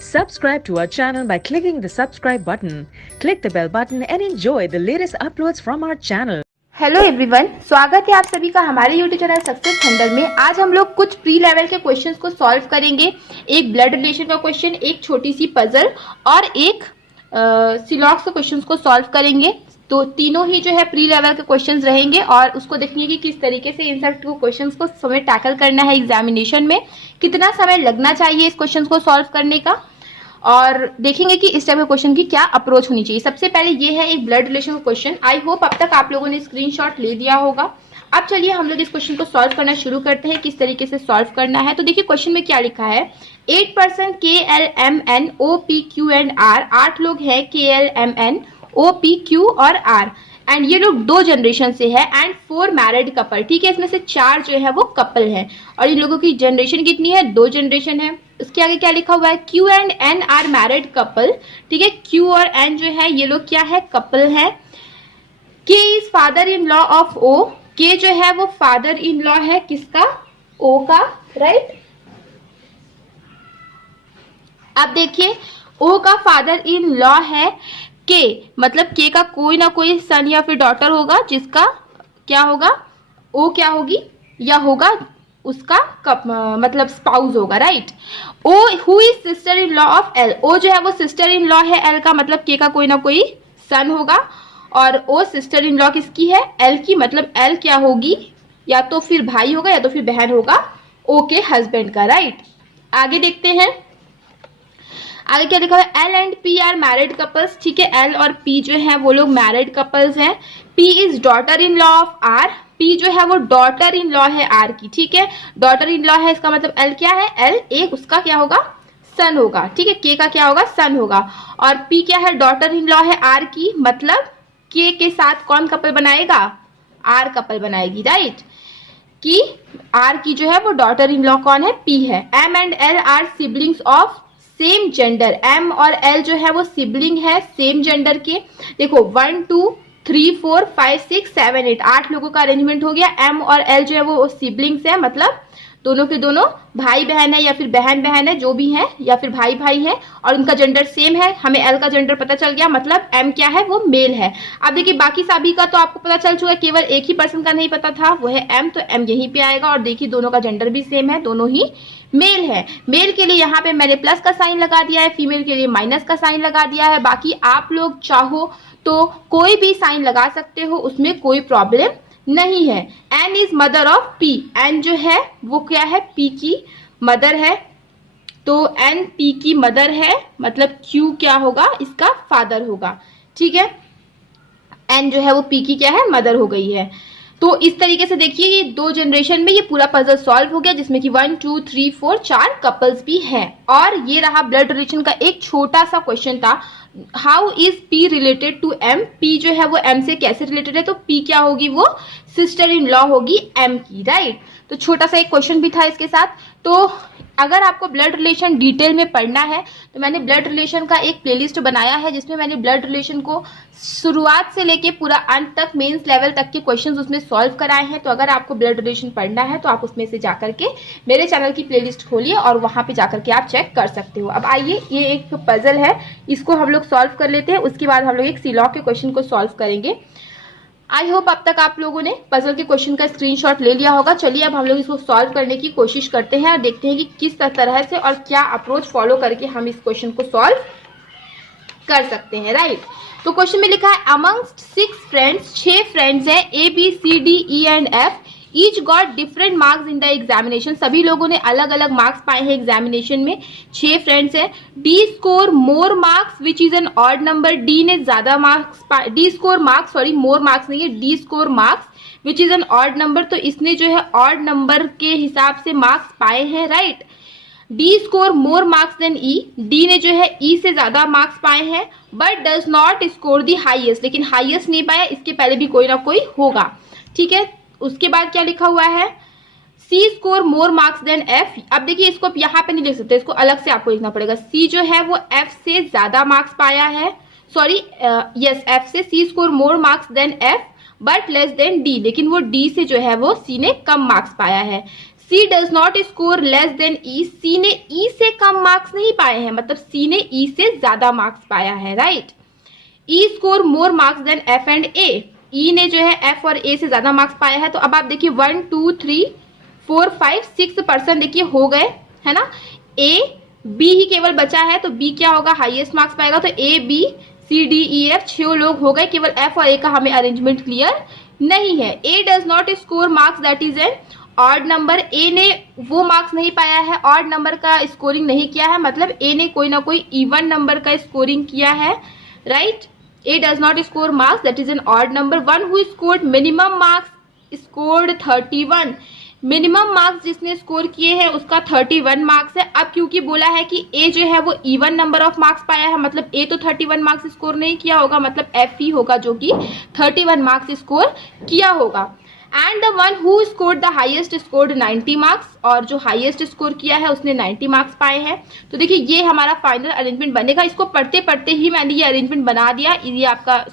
Subscribe to our channel by clicking the subscribe button. Click the bell button and enjoy the latest uploads from our channel. Hello everyone, स्वागत है आप सभी का हमारे YouTube channel success thunder में। आज हम लोग कुछ प्री लेवल के क्वेश्चंस को सॉल्व करेंगे। एक ब्लड रिलेशन का क्वेश्चन, एक छोटी सी पजल और एक सिलॉक्स के क्वेश्चंस को सॉल्व करेंगे। तो तीनों ही जो है प्री लेवल के क्वेश्चंस रहेंगे और उसको देखिए कि किस तरीके से इन सब क्वेश्चंस को हमें टैकल करना है एग्जामिनेशन में, कितना समय लगना चाहिए इस क्वेश्चंस को सॉल्व करने का, और देखेंगे कि इस टाइप के क्वेश्चन की क्या अप्रोच होनी चाहिए। सबसे पहले ये है एक ब्लड रिलेशन का क्वेश्चन। आई होप अब तक आप लोगों ने स्क्रीनशॉट ले लिया होगा। अब चलिए हम लोग इस क्वेश्चन को सॉल्व करना शुरू करते हैं, किस तरीके से सॉल्व करना है। तो देखिए क्वेश्चन में क्या लिखा है, 8% KLMN OPQ एंड R, 8 लोग हैं KLMN OPQ और R एंड ये लोग 2 जनरेशन से है एंड 4 मैरिड कपल। ठीक है, इसमें से 4 जो है वो कपल है और इन लोगों की जनरेशन कितनी है, 2 जनरेशन है। उसके आगे क्या लिखा हुआ है, Q and N are married couple. ठीक है, Q और N जो है ये लोग क्या है, कपल है। K is father in law of O, K जो है वो फादर इन लॉ है किसका, O का, राइट। अब देखिए O का फादर इन लॉ है K, मतलब K का कोई ना कोई सन या फिर डॉटर होगा जिसका क्या होगा, O क्या होगी या होगा उसका मतलब स्पाउस होगा, right. O who is sister in law of L, O जो है वो सिस्टर इन लॉ है L का, मतलब K का कोई ना कोई सन होगा और O सिस्टर इन लॉ किसकी है, L की, मतलब L क्या होगी, या तो फिर भाई होगा या तो फिर बहन होगा O के हस्बैंड का, राइट। आगे देखते हैं, आगे क्या लिखा है, L and P are married couples. ठीक है, L और P जो है वो लोग मैरिड कपल्स हैं। P is daughter in law of R, P जो है वो डॉटर इन लॉ है R की। ठीक है, डॉटर इन लॉ है, इसका मतलब L क्या है, L एक उसका क्या होगा, सन होगा। ठीक है, K का क्या होगा, सन होगा और P क्या है, डॉटर इन लॉ है R की, मतलब K के साथ कौन कपल बनाएगा, R कपल बनाएगी, राइट। कि R की जो है वो डॉटर इन लॉ कौन है, P है। M and L are siblings of same gender, M और L जो है वो सिबलिंग है सेम जेंडर के। देखो 1 2 3 4 5 6 7 8 8 लोगों का अरेंजमेंट हो गया। M और L जो है वो सिबलिंग्स है, मतलब दोनों के दोनों भाई बहन है या फिर बहन बहन है, जो भी है, या फिर भाई भाई है और उनका जेंडर सेम है। हमें L का जेंडर पता चल गया, मतलब M क्या है, वो मेल है। अब देखिए बाकी सभी का तो आपको पता चल चुका है, केवल एक ही पर्सन का नहीं पता था, वो है M, तो M यहीं पे आएगा। और देखिए दोनों का जेंडर भी सेम है, दोनों ही मेल है। मेल के लिए यहाँ पे मैंने प्लस का साइन लगा दिया है, फीमेल के लिए माइनस का साइन लगा दिया है। बाकी आप लोग चाहो तो कोई भी साइन लगा सकते हो, उसमें कोई प्रॉब्लम नहीं है। N is mother of P, N जो है वो क्या है, P की मदर है, तो N P की मदर है, मतलब Q क्या होगा, इसका फादर होगा। ठीक है, N जो है वो P की क्या है, मदर हो गई है। तो इस तरीके से देखिए ये 2 जनरेशन में ये पूरा पजल सॉल्व हो गया, जिसमें कि 1 2 3 4 4 कपल्स भी हैं। और ये रहा ब्लड रिलेशन का एक छोटा सा क्वेश्चन था, how is P related to M, P जो है वो M से कैसे रिलेटेड है, तो P क्या होगी, वो सिस्टर इन लॉ होगी M की, राइट। तो छोटा सा एक क्वेश्चन भी था इसके साथ। तो अगर आपको ब्लड रिलेशन डिटेल में पढ़ना है तो मैंने ब्लड रिलेशन का एक प्लेलिस्ट बनाया है, जिसमें मैंने ब्लड रिलेशन को शुरुआत से लेके पूरा अंत तक, मेंस लेवल तक के क्वेश्चंस उसमें सॉल्व कराए हैं। तो अगर आपको ब्लड रिलेशन पढ़ना है तो आप उसमें से जाकर के मेरे चैनल की प्लेलिस्ट खोलिए और वहां पे जाकर के आप चेक कर सकते हो। अब आइए, ये एक पजल है, इसको हम लोग सॉल्व कर लेते हैं, उसके बाद हम लोग एक सिलॉक के क्वेश्चन को सॉल्व करेंगे। आई होप अब तक आप लोगों ने पजल के क्वेश्चन का स्क्रीनशॉट ले लिया होगा। चलिए अब हम लोग इसको सॉल्व करने की कोशिश करते हैं और देखते हैं कि किस तरह से और क्या अप्रोच फॉलो करके हम इस क्वेश्चन को सॉल्व कर सकते हैं, राइट। तो क्वेश्चन में लिखा है, अमंगस्ट 6 फ्रेंड्स, 6 फ्रेंड्स हैं, ABCDE and F, each got different marks in the examination. सभी लोगों ने अलग अलग मार्क्स पाए हैं एग्जामिनेशन में। 6 फ्रेंड्स हैं। D score more marks which is an odd number, D ने ज्यादा marks, D score marks, sorry more marks नहीं है, D score marks which is an odd number, तो इसने जो है ऑड नंबर के हिसाब से मार्क्स पाए हैं, right. D score more marks than E, D ने जो है E से ज्यादा मार्क्स पाए हैं, but does not score the highest, लेकिन हाईएस्ट नहीं पाया, इसके पहले भी कोई ना कोई होगा। ठीक है, उसके बाद क्या लिखा हुआ है, C score more marks than F। अब देखिए इसको यहाँ पे नहीं लिख सकते, इसको अलग से आपको लिखना पड़ेगा। C जो है वो F से ज्यादा मार्क्स पाया है, सॉरी यस, F से C score more marks than F, but less than D, लेकिन वो डी से जो है वो सी ने कम मार्क्स पाया है। C does not score less than E, C ने ई से कम मार्क्स नहीं पाए हैं, मतलब सी ने ई से ज्यादा मार्क्स पाया है, right. E score more marks than F and A, E ने जो है एफ और ए से ज्यादा मार्क्स पाया है। तो अब आप देखिए 1 2 3 4 5 6% देखिए हो गए, है ना। ए बी ही केवल बचा है, तो बी क्या होगा, हाईएस्ट मार्क्स पाएगा। तो A B C D E F 6 लोग हो गए, केवल एफ और ए का हमें अरेंजमेंट क्लियर नहीं है। A does not score marks that is an odd number, A ने वो मार्क्स नहीं पाया है, ऑड नंबर का स्कोरिंग नहीं किया है, मतलब ए ने कोई ना कोई इवन नंबर का स्कोरिंग किया है, right. A does not score marks that is an odd number. One who scored minimum marks scored 31, minimum marks जिसने स्कोर किए हैं उसका 31 मार्क्स है। अब क्योंकि बोला है कि ए जो है वो इवन नंबर ऑफ मार्क्स पाया है, मतलब ए तो 31 मार्क्स स्कोर नहीं किया होगा, मतलब एफ ही होगा जो कि 31 मार्क्स स्कोर किया होगा। And the one who scored the highest scored 90 marks, और जो हाईएस्ट स्कोर किया है उसने 90 मार्क्स पाए हैं। तो देखिए ये हमारा फाइनल अरेंजमेंट बनेगा। इसको पढ़ते पढ़ते ही मैंने ये अरेंजमेंट बना दिया, ये आपका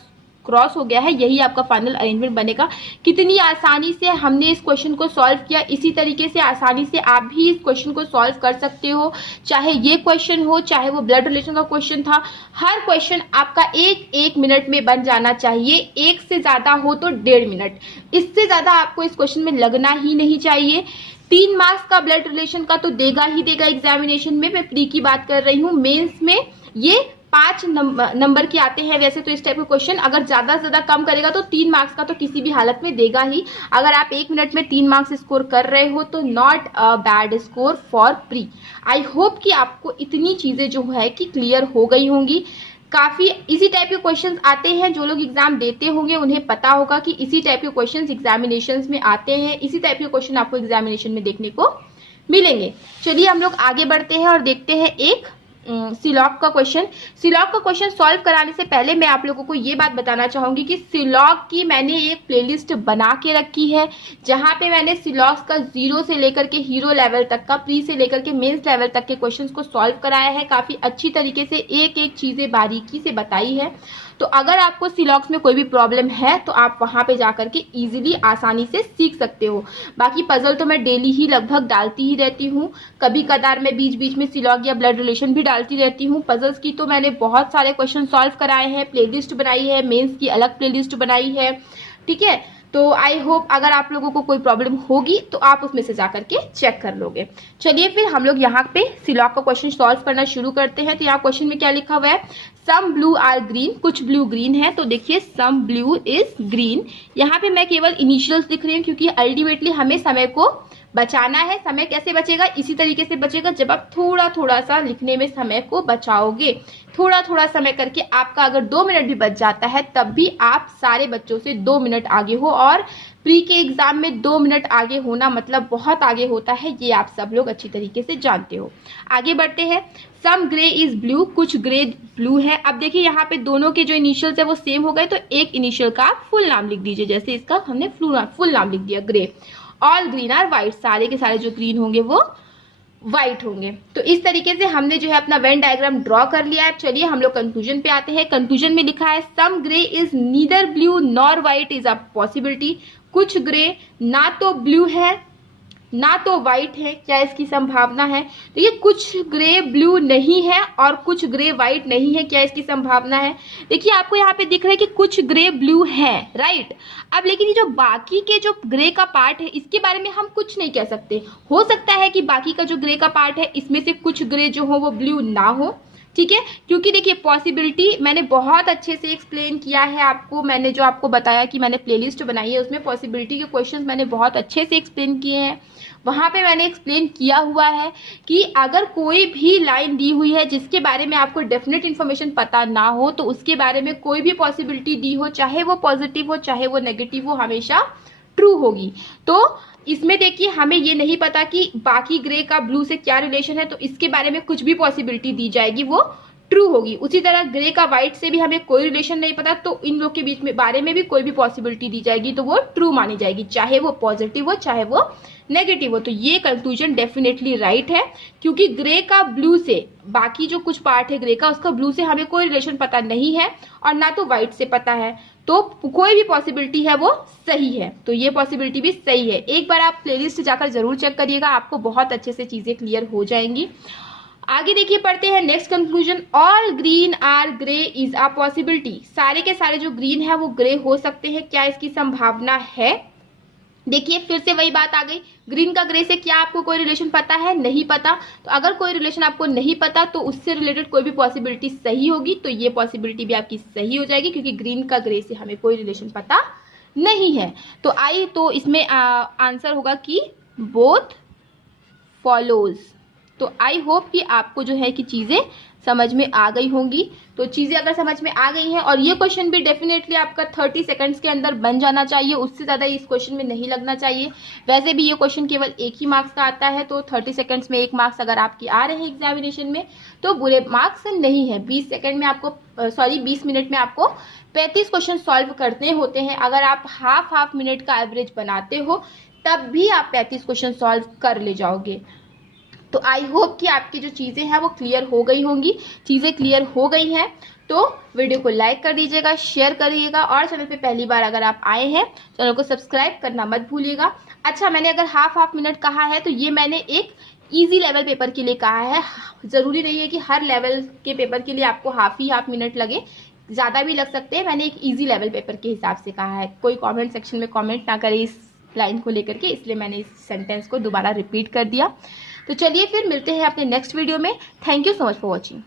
क्रॉस हो गया है, यही आपका फाइनल अरेंजमेंट बनेगा। कितनी आसानी से हमने इस क्वेश्चन को सॉल्व किया, इसी तरीके से आसानी से आप भी इस क्वेश्चन को सॉल्व कर सकते हो। चाहे ये क्वेश्चन हो, चाहे वो ब्लड रिलेशन का क्वेश्चन था, हर क्वेश्चन आपका एक मिनट में बन जाना चाहिए। एक से ज्यादा हो तो 1.5 मिनट, इससे ज्यादा आपको इस क्वेश्चन में लगना ही नहीं चाहिए। 3 मार्क्स का ब्लड रिलेशन का तो देगा ही देगा एग्जामिनेशन में, मैं प्री की बात कर रही हूँ। मेंस में ये 5 नंबर के आते हैं वैसे तो इस टाइप के क्वेश्चन, अगर ज्यादा से ज्यादा कम करेगा तो 3 मार्क्स का तो किसी भी हालत में देगा ही। अगर आप 1 मिनट में 3 मार्क्स स्कोर कर रहे हो तो not a bad score for pre. I hope कि आपको इतनी चीजें जो है कि क्लियर हो गई होंगी। काफी इसी टाइप के क्वेश्चंस आते हैं, जो लोग एग्जाम देते होंगे उन्हें पता होगा कि इसी टाइप के क्वेश्चंस एग्जामिनेशंस में आते हैं, इसी टाइप के क्वेश्चन आपको एग्जामिनेशन में देखने को मिलेंगे। चलिए हम लोग आगे बढ़ते हैं और देखते हैं एक सिलॉग का क्वेश्चन। सिलॉग का क्वेश्चन सॉल्व कराने से पहले मैं आप लोगों को ये बात बताना चाहूंगी कि सिलॉग की मैंने एक प्लेलिस्ट बना के रखी है, जहां पे मैंने सिलॉग्स का 0 से लेकर के हीरो लेवल तक का, प्री से लेकर के मेंस लेवल तक के क्वेश्चंस को सॉल्व कराया है। काफी अच्छी तरीके से एक एक चीजें बारीकी से बताई है। तो अगर आपको सिलॉग्स में कोई भी प्रॉब्लम है तो आप वहां पे जाकर के इजीली आसानी से सीख सकते हो। बाकी पजल तो मैं डेली ही लगभग डालती ही रहती हूँ, कभी कदार मैं बीच बीच में सिलॉग या ब्लड रिलेशन भी डालती रहती हूँ। पजल्स की तो मैंने बहुत सारे क्वेश्चन सॉल्व कराए हैं, प्लेलिस्ट बनाई है, मेंस की अलग प्लेलिस्ट बनाई है, ठीक है। तो आई होप अगर आप लोगों को कोई प्रॉब्लम होगी तो आप उसमें से जाकर के चेक कर लोगे। चलिए फिर हम लोग यहाँ पे सिलॉग का क्वेश्चन सॉल्व करना शुरू करते हैं। तो यहाँ क्वेश्चन में क्या लिखा हुआ है, सम ब्लू आर ग्रीन, कुछ ब्लू ग्रीन है। तो देखिए सम ब्लू इज ग्रीन, यहाँ पे मैं केवल इनिशियल्स लिख रही हूँ क्योंकि अल्टीमेटली हमें समय को बचाना है। समय कैसे बचेगा, इसी तरीके से बचेगा जब आप थोड़ा थोड़ा सा लिखने में समय को बचाओगे। थोड़ा थोड़ा समय करके आपका अगर 2 मिनट भी बच जाता है तब भी आप सारे बच्चों से 2 मिनट आगे हो, और प्री के एग्जाम में 2 मिनट आगे होना मतलब बहुत आगे होता है, ये आप सब लोग अच्छी तरीके से जानते हो। आगे बढ़ते हैं। सम ग्रे इज ब्लू, कुछ ग्रे ब्लू है। अब देखिए यहाँ पे दोनों के जो इनिशियल्स है वो सेम हो गए, तो एक इनिशियल का आप फुल नाम लिख दीजिए। जैसे इसका हमने फुल नाम लिख दिया grey. All green are white, सारे के सारे जो ग्रीन होंगे वो व्हाइट होंगे। तो इस तरीके से हमने जो है अपना वेन डायग्राम ड्रॉ कर लिया है। चलिए हम लोग कंक्लूजन पे आते हैं। कंक्लूजन में लिखा है some grey is neither blue nor white is a possibility, कुछ ग्रे ना तो ब्लू है ना तो व्हाइट है, क्या इसकी संभावना है। तो ये कुछ ग्रे ब्लू नहीं है और कुछ ग्रे व्हाइट नहीं है, क्या इसकी संभावना है। देखिए आपको यहाँ पे दिख रहा है कि कुछ ग्रे ब्लू है, राइट। अब लेकिन ये जो बाकी के जो ग्रे का पार्ट है इसके बारे में हम कुछ नहीं कह सकते। हो सकता है कि बाकी का जो ग्रे का पार्ट है इसमें से कुछ ग्रे जो हो वो ब्लू ना हो, ठीक है। क्योंकि देखिए पॉसिबिलिटी मैंने बहुत अच्छे से एक्सप्लेन किया है आपको। मैंने जो आपको बताया कि मैंने प्लेलिस्ट बनाई है उसमें पॉसिबिलिटी के क्वेश्चंस मैंने बहुत अच्छे से एक्सप्लेन किए हैं। वहां पे मैंने एक्सप्लेन किया हुआ है कि अगर कोई भी लाइन दी हुई है जिसके बारे में आपको डेफिनेट इन्फॉर्मेशन पता ना हो तो उसके बारे में कोई भी पॉसिबिलिटी दी हो, चाहे वो पॉजिटिव हो चाहे वो नेगेटिव हो, हमेशा ट्रू होगी। तो इसमें देखिए हमें ये नहीं पता कि बाकी ग्रे का ब्लू से क्या रिलेशन है, तो इसके बारे में कुछ भी पॉसिबिलिटी दी जाएगी वो ट्रू होगी। उसी तरह ग्रे का व्हाइट से भी हमें कोई रिलेशन नहीं पता, तो इन लोग के बीच में बारे में भी कोई भी पॉसिबिलिटी दी जाएगी तो वो ट्रू मानी जाएगी, चाहे वो पॉजिटिव हो चाहे वो नेगेटिव हो। तो ये कंक्लूजन डेफिनेटली राइट है, क्योंकि ग्रे का ब्लू से, बाकी जो कुछ पार्ट है ग्रे का उसका ब्लू से हमें कोई रिलेशन पता नहीं है और ना तो व्हाइट से पता है। तो कोई भी पॉसिबिलिटी है वो सही है, तो ये पॉसिबिलिटी भी सही है। एक बार आप प्लेलिस्ट जाकर जरूर चेक करिएगा, आपको बहुत अच्छे से चीजें क्लियर हो जाएंगी। आगे देखिए, पढ़ते हैं next conclusion. All green are grey is a possibility. सारे के सारे जो ग्रीन है वो ग्रे हो सकते हैं, क्या इसकी संभावना है? देखिए फिर से वही बात आ गई, ग्रीन का ग्रे से क्या आपको कोई रिलेशन पता है? नहीं पता। तो अगर कोई रिलेशन आपको नहीं पता तो उससे रिलेटेड कोई भी पॉसिबिलिटी सही होगी, तो ये पॉसिबिलिटी भी आपकी सही हो जाएगी, क्योंकि ग्रीन का ग्रे से हमें कोई रिलेशन पता नहीं है। तो इसमें आंसर होगा कि बोथ फॉलोज। तो आई होप कि आपको जो है कि चीजें समझ में आ गई होंगी। तो चीजें अगर समझ में आ गई हैं, और ये क्वेश्चन भी डेफिनेटली आपका 30 सेकंड्स के अंदर बन जाना चाहिए, उससे ज्यादा इस क्वेश्चन में नहीं लगना चाहिए। वैसे भी ये क्वेश्चन केवल एक ही मार्क्स का आता है, तो 30 सेकंड्स में 1 मार्क्स अगर आपके आ रहे हैं एग्जामिनेशन में तो बुरे मार्क्स नहीं है। 20 मिनट में आपको 35 क्वेश्चन सॉल्व करने होते हैं। अगर आप हाफ मिनट का एवरेज बनाते हो तब भी आप 35 क्वेश्चन सॉल्व कर ले जाओगे। तो आई होप कि आपकी जो चीजें हैं वो क्लियर हो गई होंगी। चीजें क्लियर हो गई हैं तो वीडियो को लाइक कर दीजिएगा, शेयर करिएगा, और चैनल पे पहली बार अगर आप आए हैं चैनल को सब्सक्राइब करना मत भूलिएगा। अच्छा, मैंने अगर हाफ मिनट कहा है तो ये मैंने एक इजी लेवल पेपर के लिए कहा है। जरूरी नहीं है कि हर लेवल के पेपर के लिए आपको हाफ मिनट लगे, ज्यादा भी लग सकते हैं। मैंने एक इजी लेवल पेपर के हिसाब से कहा है। कोई कॉमेंट सेक्शन में कॉमेंट ना करे इस लाइन को लेकर के, इसलिए मैंने इस सेंटेंस को दोबारा रिपीट कर दिया। तो चलिए फिर मिलते हैं अपने नेक्स्ट वीडियो में। Thank you so much for watching.